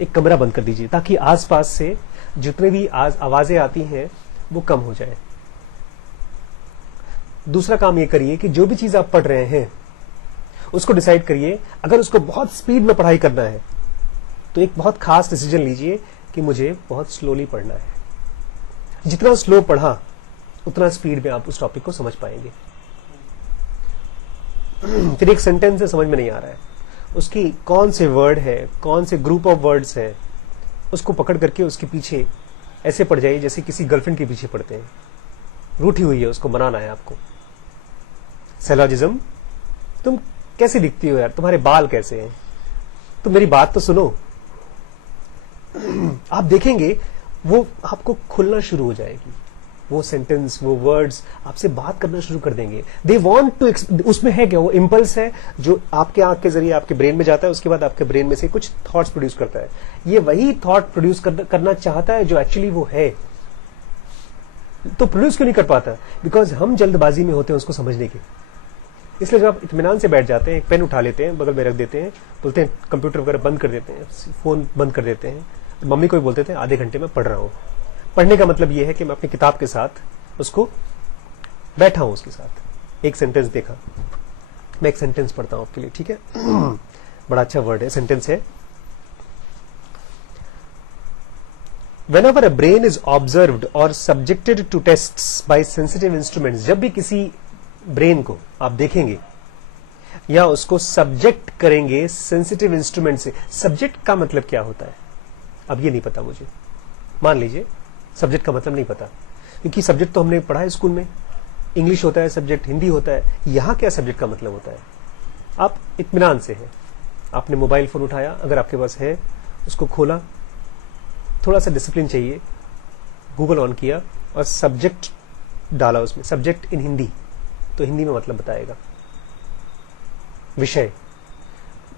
एक कमरा बंद कर दीजिए ताकि आसपास से जितने भी आवाजें आती हैं वो कम हो जाए। दूसरा काम ये करिए कि जो भी चीज आप पढ़ रहे हैं उसको डिसाइड करिए, अगर उसको बहुत स्पीड में पढ़ाई करना है तो एक बहुत खास डिसीजन लीजिए कि मुझे बहुत स्लोली पढ़ना है। जितना स्लो पढ़ा उतना स्पीड में आप उस टॉपिक को समझ पाएंगे। फिर एक सेंटेंस से समझ में नहीं आ रहा है, उसकी कौन से वर्ड है, कौन से ग्रुप ऑफ वर्ड्स है, उसको पकड़ करके उसके पीछे ऐसे पड़ जाइए जैसे किसी गर्लफ्रेंड के पीछे पड़ते हैं। रूठी हुई है, उसको मनाना है आपको। सेलॉजिज्म, तुम कैसे दिखती हो यार, तुम्हारे बाल कैसे हैं, तुम मेरी बात तो सुनो। आप देखेंगे वो आपको खुलना शुरू हो जाएगी, वो सेंटेंस, वो वर्ड्स आपसे बात करना शुरू कर देंगे। दे वांट टू, उसमें है क्या, वो इंपल्स है जो आपके आंख के जरिए आपके ब्रेन में जाता है, उसके बाद आपके ब्रेन में से कुछ थॉट्स प्रोड्यूस करता है। ये वही थॉट प्रोड्यूस करना चाहता है जो एक्चुअली वो है, तो प्रोड्यूस क्यों नहीं कर पाता? बिकॉज हम जल्दबाजी में होते हैं उसको समझने की। इसलिए जब आप इत्मीनान से बैठ जाते हैं, एक पेन उठा लेते हैं, बगल में रख देते हैं, बोलते हैं कंप्यूटर वगैरह बंद कर देते हैं, फोन बंद कर देते हैं। मम्मी को भी बोलते थे आधे घंटे में पढ़ रहा हूं। पढ़ने का मतलब यह है कि मैं अपनी किताब के साथ उसको बैठा हूं, उसके साथ एक सेंटेंस देखा। मैं एक सेंटेंस पढ़ता हूं आपके लिए, ठीक है? बड़ा अच्छा वर्ड है, सेंटेंस है, Whenever a brain is observed or subjected to tests by sensitive instruments, जब भी किसी ब्रेन को आप देखेंगे या उसको सब्जेक्ट करेंगे सेंसिटिव इंस्ट्रूमेंट से। सब्जेक्ट का मतलब क्या होता है अब ये नहीं पता मुझे, मान लीजिए सब्जेक्ट का मतलब नहीं पता, क्योंकि सब्जेक्ट तो हमने पढ़ा है स्कूल में, इंग्लिश होता है सब्जेक्ट, हिंदी होता है। यहां क्या सब्जेक्ट का मतलब होता है? आप इत्मीनान से हैं, आपने मोबाइल फोन उठाया, अगर आपके पास है, उसको खोला, थोड़ा सा डिसिप्लिन चाहिए, गूगल ऑन किया और सब्जेक्ट डाला उसमें, सब्जेक्ट इन हिंदी, तो हिंदी में मतलब बताएगा विषय,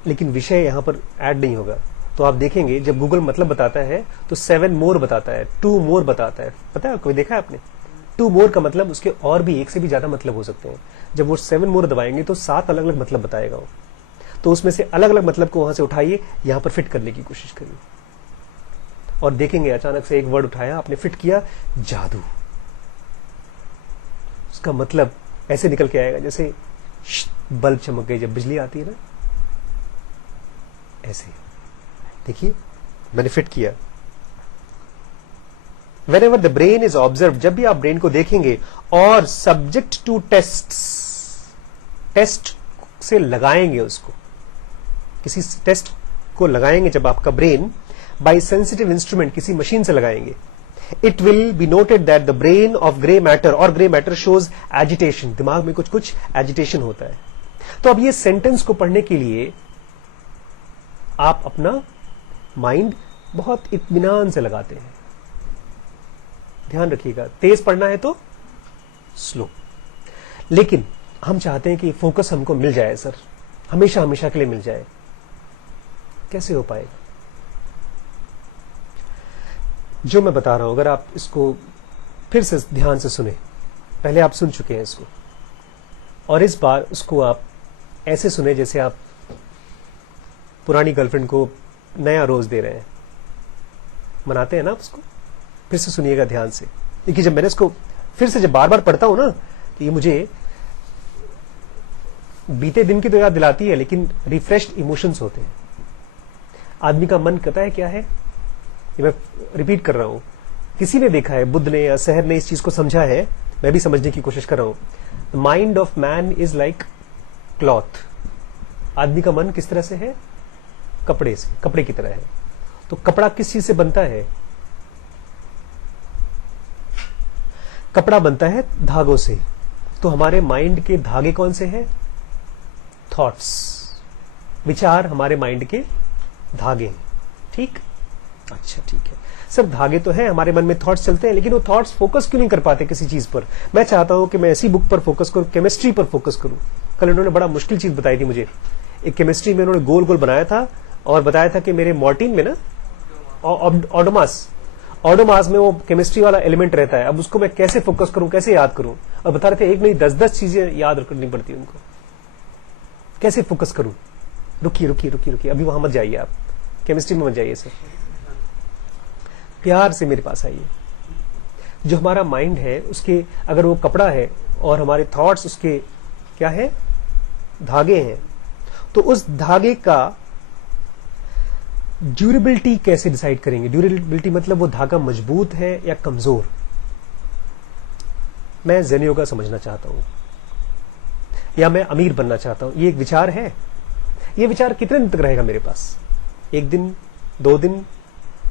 लेकिन विषय यहां पर ऐड नहीं होगा। तो आप देखेंगे जब गूगल मतलब बताता है तो 7 मोर बताता है, 2 मोर बताता है। पता है, कोई देखा है आपने? 2 मोर का मतलब उसके और भी एक से भी ज्यादा मतलब हो सकते हैं। जब वो 7 मोर दबाएंगे तो 7 अलग अलग मतलब बताएगा वो। तो उसमें से अलग अलग मतलब को वहां से उठाइए, यहां पर फिट करने की कोशिश करिए और देखेंगे अचानक से एक वर्ड उठाया आपने, फिट किया, जादू। उसका मतलब ऐसे निकल के आएगा जैसे बल्ब चमक गई जब बिजली आती है ना, ऐसे। देखिए मैंने फिट किया। Whenever the brain is observed, जब भी आप ब्रेन को देखेंगे और सब्जेक्ट टू टेस्ट से लगाएंगे, उसको किसी टेस्ट को लगाएंगे जब आपका ब्रेन बाई सेंसिटिव इंस्ट्रूमेंट, किसी मशीन से लगाएंगे, it will be noted that the brain of grey matter, और ग्रे मैटर शोज एजिटेशन, दिमाग में कुछ कुछ एजिटेशन होता है। तो अब ये सेंटेंस को पढ़ने के लिए आप अपना माइंड बहुत इत्मीनान से लगाते हैं। ध्यान रखिएगा, तेज पढ़ना है तो स्लो, लेकिन हम चाहते हैं कि फोकस हमको मिल जाए सर, हमेशा हमेशा के लिए मिल जाए। कैसे हो पाएगा? जो मैं बता रहा हूं, अगर आप इसको फिर से ध्यान से सुने, पहले आप सुन चुके हैं इसको, और इस बार उसको आप ऐसे सुने जैसे आप पुरानी गर्लफ्रेंड को नया रोज दे रहे हैं, मनाते हैं ना आप उसको। फिर से सुनिएगा ध्यान से, क्योंकि जब मैंने इसको फिर से जब बार बार पढ़ता हूं ना, तो ये मुझे बीते दिन की तो याद दिलाती है, लेकिन रिफ्रेश्ड इमोशंस होते हैं। आदमी का मन कहता है क्या है, ये मैं रिपीट कर रहा हूं, किसी ने देखा है, बुद्ध ने या सहर ने इस चीज को समझा है, मैं भी समझने की कोशिश कर रहा हूं। The mind of man is like cloth. आदमी का मन किस तरह से है? कपड़े से, कपड़े की तरह है। तो कपड़ा किस चीज से बनता है? कपड़ा बनता है धागों से। तो हमारे माइंड के धागे कौन से हैं? थॉट्स, विचार हमारे माइंड के धागे हैं, ठीक? अच्छा ठीक है सर, धागे तो है, हमारे मन में थॉट्स चलते हैं, लेकिन वो थॉट्स फोकस क्यों नहीं कर पाते किसी चीज पर? मैं चाहता हूं कि मैं ऐसी बुक पर फोकस करूं, केमिस्ट्री पर फोकस करूं। कल उन्होंने बड़ा मुश्किल चीज बताई थी मुझे, एक केमिस्ट्री में उन्होंने गोल गोल बनाया था और बताया था कि मेरे मॉर्टिन में ना ऑडोमास में वो केमिस्ट्री वाला एलिमेंट रहता है, अब उसको मैं कैसे फोकस करूं, कैसे याद करूं? और बता रहे थे एक नहीं 10-10 चीजें याद करनी पड़ती है उनको, कैसे फोकस करूं? रुकिए रुकिए रुकिए रुकिए, अभी वहां मत जाइए, आप केमिस्ट्री में मत जाइए सर, प्यार से मेरे पास आइए। जो हमारा माइंड है उसके, अगर वो कपड़ा है और हमारे थॉट्स उसके क्या है, धागे हैं, तो उस धागे का ड्यूरेबिलिटी कैसे डिसाइड करेंगे? ड्यूरेबिलिटी मतलब वो धागा मजबूत है या कमजोर। मैं ज़ेन योगा समझना चाहता हूं या मैं अमीर बनना चाहता हूं, ये एक विचार है। ये विचार कितने दिन तक रहेगा मेरे पास? एक दिन, 2 दिन,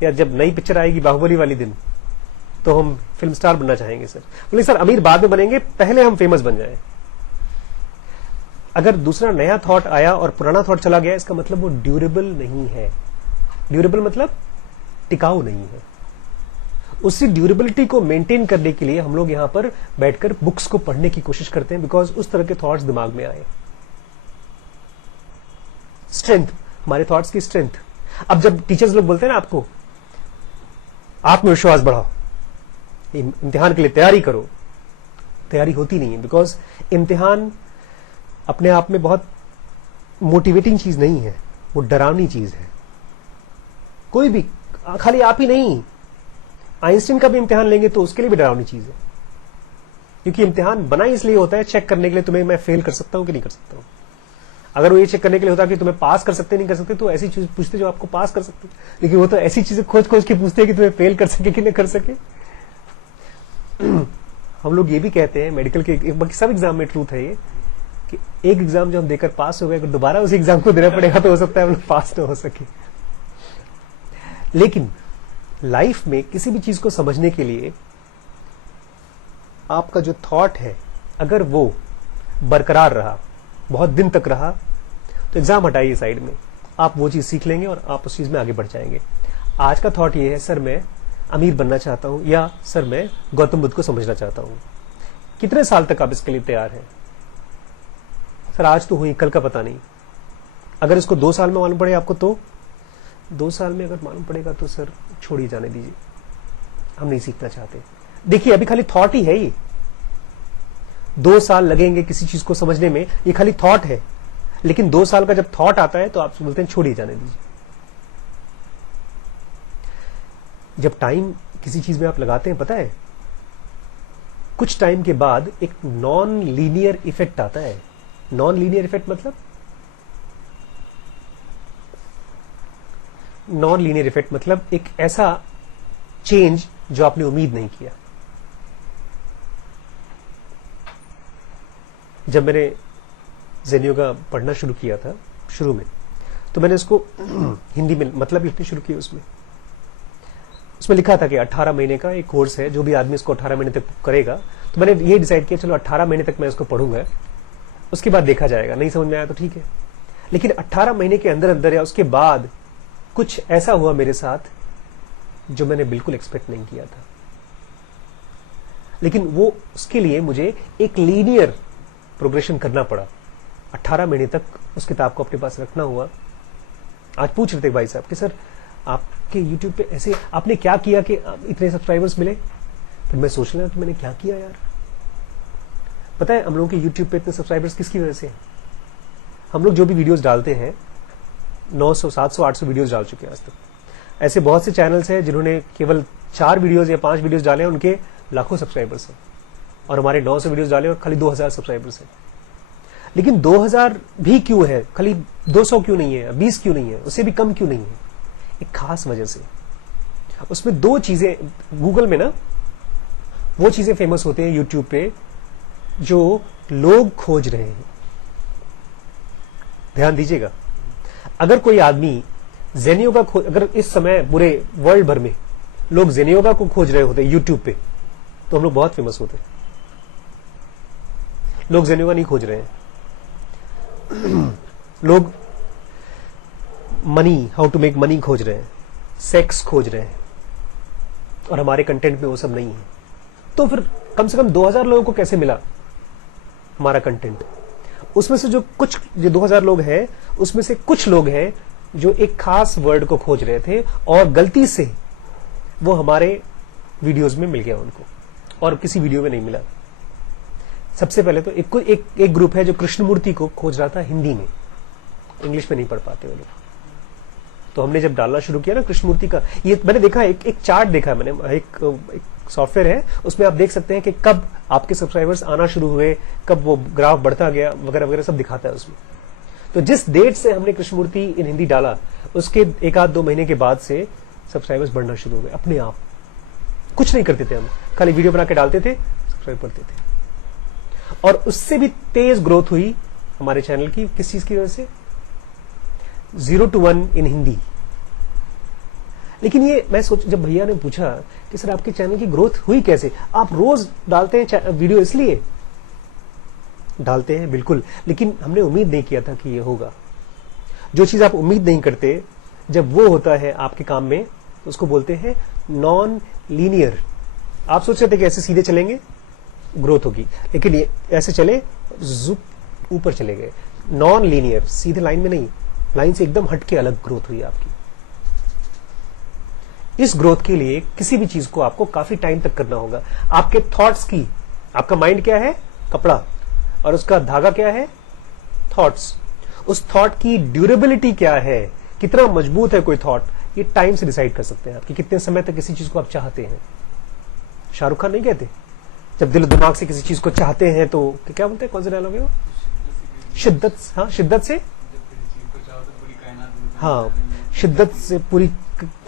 या जब नई पिक्चर आएगी बाहुबली वाली दिन तो हम फिल्म स्टार बनना चाहेंगे सर? बोले सर अमीर बाद में बनेंगे, पहले हम फेमस बन जाएं। अगर दूसरा नया थॉट आया और पुराना थॉट चला गया, इसका मतलब वो ड्यूरेबल नहीं है। ड्यूरेबल मतलब टिकाऊ नहीं है। उसी ड्यूरेबिलिटी को मेंटेन करने के लिए हम लोग यहां पर बैठकर बुक्स को पढ़ने की कोशिश करते हैं, बिकॉज उस तरह के थॉट्स दिमाग में आए। स्ट्रेंथ, हमारे थॉट्स की स्ट्रेंथ। अब जब टीचर्स लोग बोलते हैं ना आपको आत्मविश्वास बढ़ाओ, इम्तिहान के लिए तैयारी करो, तैयारी होती नहीं है, बिकॉज इम्तिहान अपने आप में बहुत मोटिवेटिंग चीज नहीं है, वो डरावनी चीज है। कोई भी, खाली आप ही नहीं, आइंस्टीन का भी इम्तिहान लेंगे तो उसके लिए भी डरावनी चीज है, क्योंकि इम्तिहान बना इसलिए होता है चेक करने के लिए तुम्हें मैं फेल कर सकता हूं कि नहीं कर सकता हूं। अगर वो ये चेक करने के लिए होता कि तुम्हें पास कर सकते नहीं कर सकते, तो ऐसी चीज पूछते जो आपको पास कर सकते, लेकिन वो तो ऐसी चीजें खोज खोज के पूछते हैं कि तुम्हें फेल कर सके कि नहीं कर सके। हम लोग ये भी कहते हैं मेडिकल के, बाकी सब एग्जाम में ट्रूथ है ये, कि एक एग्जाम जो हम देकर पास हो गए, अगर दोबारा उस एग्जाम को देना पड़ेगा तो हो सकता है हम लोग पास ना हो सके। लेकिन लाइफ में किसी भी चीज को समझने के लिए आपका जो थॉट है, अगर वो बरकरार रहा, बहुत दिन तक रहा, तो एग्जाम हटाइए साइड में, आप वो चीज सीख लेंगे और आप उस चीज में आगे बढ़ जाएंगे। आज का थॉट ये है, सर मैं अमीर बनना चाहता हूं, या सर मैं गौतम बुद्ध को समझना चाहता हूं। कितने साल तक आप इसके लिए तैयार हैं? सर आज तो हुई, कल का पता नहीं। अगर इसको 2 साल में मालूम पड़े आपको, तो 2 साल में अगर मालूम पड़ेगा तो सर छोड़िए, जाने दीजिए, हम नहीं सीखना चाहते। देखिए अभी खाली थॉट ही है ये, 2 साल लगेंगे किसी चीज को समझने में, ये खाली थॉट है। लेकिन 2 साल का जब थॉट आता है तो आप बोलते हैं छोड़िए, जाने दीजिए। जब टाइम किसी चीज में आप लगाते हैं, पता है कुछ टाइम के बाद एक नॉन लीनियर इफेक्ट आता है। नॉन लीनियर इफेक्ट मतलब, नॉन लीनियर इफेक्ट मतलब एक ऐसा चेंज जो आपने उम्मीद नहीं किया। जब मैंने ज़ेन योगा पढ़ना शुरू किया था शुरू में, तो मैंने इसको हिंदी में मतलब लिखनी शुरू की। उसमें लिखा था कि 18 महीने का एक कोर्स है, जो भी आदमी इसको 18 महीने तक करेगा। तो मैंने ये डिसाइड किया, चलो 18 महीने तक मैं इसको पढ़ूंगा, उसके बाद देखा जाएगा, नहीं समझ में आया तो ठीक है। लेकिन 18 महीने के अंदर अंदर या उसके बाद कुछ ऐसा हुआ मेरे साथ जो मैंने बिल्कुल एक्सपेक्ट नहीं किया था। लेकिन वो उसके लिए मुझे एक लीनियर प्रोग्रेशन करना पड़ा। 18 महीने तक उस किताब को अपने पास रखना हुआ। आज पूछ रहे थे भाई साहब कि सर आपके YouTube पे ऐसे आपने क्या किया कि इतने सब्सक्राइबर्स मिले? फिर मैं सोच रहा कि मैंने क्या किया यार। पता है हम लोगों के YouTube पे इतने सब्सक्राइबर्स किसकी वजह से? हम लोग जो भी वीडियोस डालते हैं, 900, 700, 800 वीडियोस डाल चुके हैं आज तक। ऐसे बहुत से चैनल्स हैं जिन्होंने केवल 4 वीडियोस या 5 वीडियोस डाले हैं, उनके लाखों सब्सक्राइबर्स हैं। और हमारे 900 वीडियोस डाले और खाली 2000 सब्सक्राइबर्स हैं। लेकिन 2000 भी क्यों है, खाली 200 क्यों नहीं है, 20 क्यों नहीं है, उससे भी कम क्यों नहीं है? एक खास वजह से। उसमें 2 चीजें, गूगल में ना वो चीजें फेमस होते हैं यूट्यूब पे जो लोग खोज रहे हैं। ध्यान दीजिएगा, अगर कोई आदमी ज़ेन योगा अगर इस समय पूरे वर्ल्ड भर में लोग ज़ेन योगा को खोज रहे होते यूट्यूब पे, तो हम लोग बहुत फेमस होते। लोग ज़ेन योगा नहीं खोज रहे हैं। लोग money, how to make money खोज रहे हैं, सेक्स खोज रहे हैं, और हमारे कंटेंट में वो सब नहीं है, तो फिर कम से कम 2000 लोगों को कैसे मिला हमारा कंटेंट? उसमें से जो 2000 लोग हैं, उसमें से कुछ लोग हैं जो एक खास वर्ड को खोज रहे थे और गलती से वो हमारे वीडियोस में मिल गया उनको, और किसी वीडियो में नहीं मिला। सबसे पहले तो एक ग्रुप है जो कृष्णमूर्ति को खोज रहा था हिंदी में, इंग्लिश में नहीं पढ़ पाते वो लोग। तो हमने जब डालना शुरू किया ना कृष्णमूर्ति का, ये मैंने देखा, एक चार्ट देखा है मैंने, एक सॉफ्टवेयर है, उसमें आप देख सकते हैं कि कब आपके सब्सक्राइबर्स आना शुरू हुए, कब वो ग्राफ बढ़ता गया, वगैरह वगैरह सब दिखाता है उसमें। तो जिस डेट से हमने कृष्णमूर्ति इन हिंदी डाला, उसके 1-2 महीने के बाद से सब्सक्राइबर्स बढ़ना शुरू हो गए अपने आप। कुछ नहीं करते थे हम, खाली वीडियो बना के डालते थे, सब्सक्राइब करते थे, और उससे भी तेज ग्रोथ हुई हमारे चैनल की। किस चीज की वजह से? 0 to 1 इन हिंदी। लेकिन ये मैं जब भैया ने पूछा कि सर आपके चैनल की ग्रोथ हुई कैसे, आप रोज डालते हैं वीडियो, इसलिए डालते हैं बिल्कुल, लेकिन हमने उम्मीद नहीं किया था कि ये होगा। जो चीज आप उम्मीद नहीं करते, जब वो होता है आपके काम में, तो उसको बोलते हैं नॉन लीनियर। आप सोच रहे थे कि ऐसे सीधे चलेंगे ग्रोथ होगी, लेकिन ये ऐसे चले, जुप ऊपर चले गए। नॉन लीनियर, सीधे लाइन में नहीं, लाइन से एकदम हटके अलग ग्रोथ हुई आपकी। इस ग्रोथ के लिए किसी भी चीज को आपको काफी टाइम तक करना होगा। आपके थॉट्स की, आपका माइंड क्या है? कपड़ा, और उसका धागा क्या है? थॉट्स। उस थॉट की ड्यूरेबिलिटी क्या है, कितना मजबूत है कोई थॉट, ये टाइम से डिसाइड कर सकते हैं आप कि कितने समय तक किसी चीज को आप चाहते हैं। शाहरुख खान नहीं कहते, जब दिल दिमाग से किसी चीज को चाहते हैं तो क्या बोलते हैं, कौन सा डायलॉग है वो? शिद्दत, हाँ, शिद्दत से, हाँ, शिद्दत से पूरी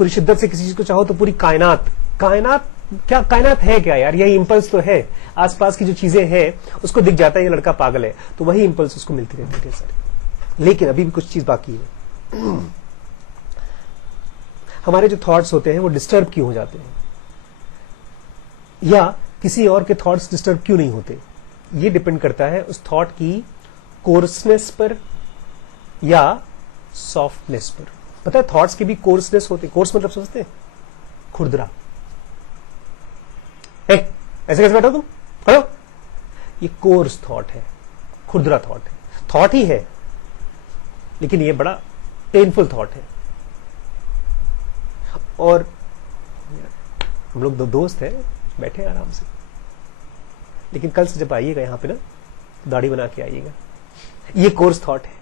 शिद्दत से किसी चीज को चाहो तो पूरी कायनात। कायनात क्या, कायनात है क्या यार? यही इंपल्स तो है। आसपास की जो चीजें हैं उसको दिख जाता है ये लड़का पागल है, तो वही इंपल्स उसको मिलती रहती है सारी। लेकिन अभी भी कुछ चीज बाकी है। हमारे जो थॉट्स होते हैं वो डिस्टर्ब क्यों हो जाते हैं, या किसी और के थॉट्स डिस्टर्ब क्यों नहीं होते? ये डिपेंड करता है उस थॉट की कोर्सनेस पर या सॉफ्टनेस पर। पता है थॉट्स की भी कोर्सनेस होती है। कोर्स मतलब समझते हैं? खुरदरा। ऐसे कैसे बैठो तुम, खड़ो, ये कोर्स थॉट है, खुरदरा थॉट है। थॉट ही है, लेकिन ये बड़ा पेनफुल थॉट है। और हम लोग 2 दोस्त हैं, बैठे हैं आराम से, लेकिन कल से जब आइएगा यहां पे ना, दाढ़ी बना के आइएगा। ये कोर्स थॉट है।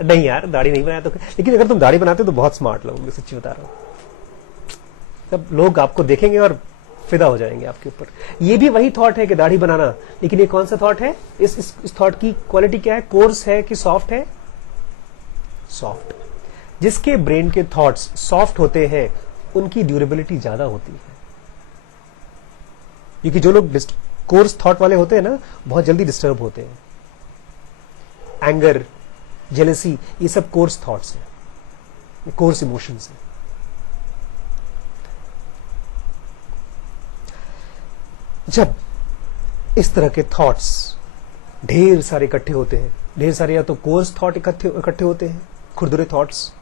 नहीं यार दाढ़ी नहीं बनाया तो, लेकिन अगर तुम दाढ़ी बनाते हो तो बहुत स्मार्ट लगोगे, सच्ची बता रहा हूं। तब लोग आपको देखेंगे और फिदा हो जाएंगे आपके ऊपर। ये भी वही थॉट है कि दाढ़ी बनाना, लेकिन ये कौन सा थॉट है? इस थॉट की क्वालिटी क्या है? कोर्स है कि सॉफ्ट है? सॉफ्ट। जिसके ब्रेन के थॉट्स सॉफ्ट होते हैं उनकी ड्यूरेबिलिटी ज्यादा होती है, क्योंकि जो लोग कोर्स थॉट वाले होते हैं ना, बहुत जल्दी डिस्टर्ब होते हैं। एंगर, जेलसी, ये सब कोर्स थॉट्स हैं, कोर्स इमोशंस हैं। जब इस तरह के थॉट्स ढेर सारे इकट्ठे होते हैं, ढेर सारे या तो कोर्स थॉट इकट्ठे होते हैं, खुरदुरे थॉट्स,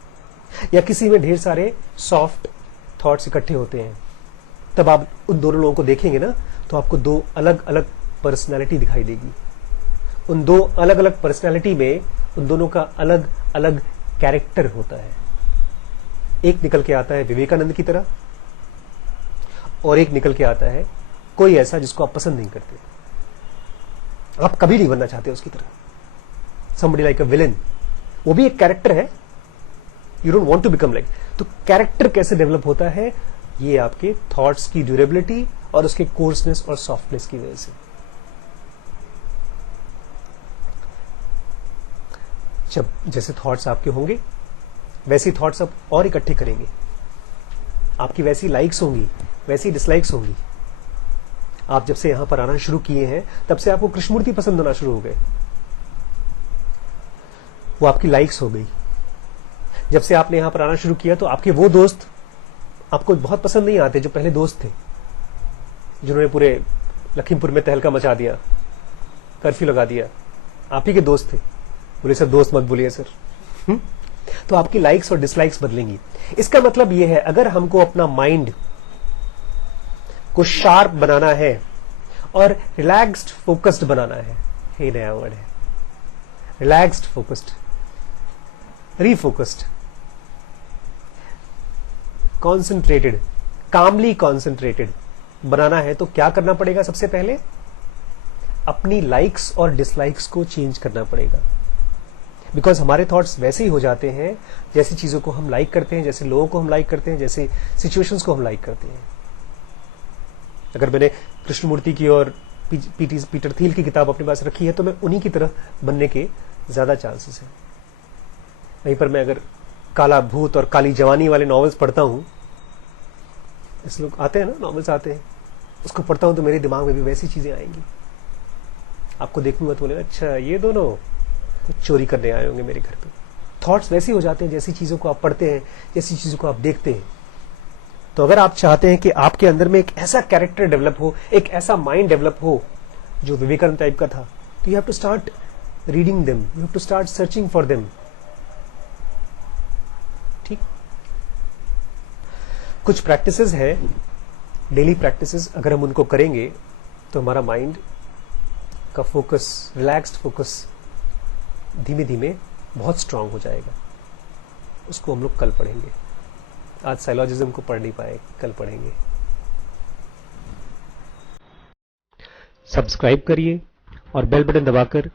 या किसी में ढेर सारे सॉफ्ट थॉट्स इकट्ठे होते हैं, तब आप उन दोनों लोगों को देखेंगे ना, तो आपको 2 अलग अलग पर्सनैलिटी दिखाई देगी। उन 2 अलग अलग पर्सनैलिटी में उन दोनों का अलग अलग कैरेक्टर होता है। एक निकल के आता है विवेकानंद की तरह, और एक निकल के आता है कोई ऐसा जिसको आप पसंद नहीं करते, आप कभी नहीं बनना चाहते उसकी तरह। somebody like a villain, वो भी एक कैरेक्टर है, you don't want to become like। तो कैरेक्टर कैसे डेवलप होता है? ये आपके थॉट्स की ड्यूरेबिलिटी और उसके कोर्सनेस और सॉफ्टनेस की वजह से। जब जैसे थॉट्स आपके होंगे, वैसी थॉट्स आप और इकट्ठे करेंगे, आपकी वैसी लाइक्स होंगी, वैसी डिसलाइक्स होंगी। आप जब से यहां पर आना शुरू किए हैं, तब से आपको कृष्णमूर्ति पसंद होना शुरू हो गए, वो आपकी लाइक्स हो गई। जब से आपने यहां पर आना शुरू किया, तो आपके वो दोस्त आपको बहुत पसंद नहीं आते जो पहले दोस्त थे, जिन्होंने पूरे लखीमपुर में तहलका मचा दिया, कर्फ्यू लगा दिया। आप ही के दोस्त थे। बोले सर दोस्त मत बोलिए सर, तो आपकी लाइक्स और डिसलाइक्स बदलेंगी। इसका मतलब यह है, अगर हमको अपना माइंड को शार्प बनाना है और रिलैक्स्ड फोकस्ड बनाना है, ये नया वर्ड है, रिलैक्स्ड फोकस्ड, रीफोकस्ड, कॉन्सेंट्रेटेड, कामली कॉन्सेंट्रेटेड बनाना है, तो क्या करना पड़ेगा? सबसे पहले अपनी लाइक्स और डिसलाइक्स को चेंज करना पड़ेगा। बिकॉज हमारे थॉट्स वैसे ही हो जाते हैं जैसी चीजों को हम लाइक करते हैं, जैसे लोगों को हम लाइक करते हैं, जैसे सिचुएशंस को हम लाइक करते हैं। अगर मैंने कृष्णमूर्ति की और पीटर थील की किताब अपने पास रखी है तो मैं उन्हीं की तरह बनने के ज्यादा चांसेस हैं। वहीं पर मैं अगर काला भूत और काली जवानी वाले नॉवेल्स पढ़ता हूं, इस लोग आते हैं ना, नॉवेल्स आते हैं, उसको पढ़ता हूं तो मेरे दिमाग में भी वैसी चीजें आएंगी। आपको देखूंगा तो बोलेगा अच्छा ये दोनों कुछ चोरी करने आए होंगे मेरे घर पे। थॉट्स वैसे हो जाते हैं जैसी चीजों को आप पढ़ते हैं, जैसी चीजों को आप देखते हैं। तो अगर आप चाहते हैं कि आपके अंदर में एक ऐसा कैरेक्टर डेवलप हो, एक ऐसा माइंड डेवलप हो जो विवेकानंद टाइप का था, तो you have to start reading them, you have to start searching for them. ठीक, कुछ प्रैक्टिसेस है, डेली प्रैक्टिसेस, अगर हम उनको करेंगे तो हमारा माइंड का फोकस, रिलैक्स्ड फोकस धीमे धीमे बहुत स्ट्रांग हो जाएगा। उसको हम लोग कल पढ़ेंगे। आज साइलॉजिज्म को पढ़ नहीं पाए, कल पढ़ेंगे। सब्सक्राइब करिए और बेल बटन दबाकर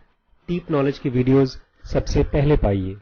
डीप नॉलेज की वीडियोस सबसे पहले पाइए।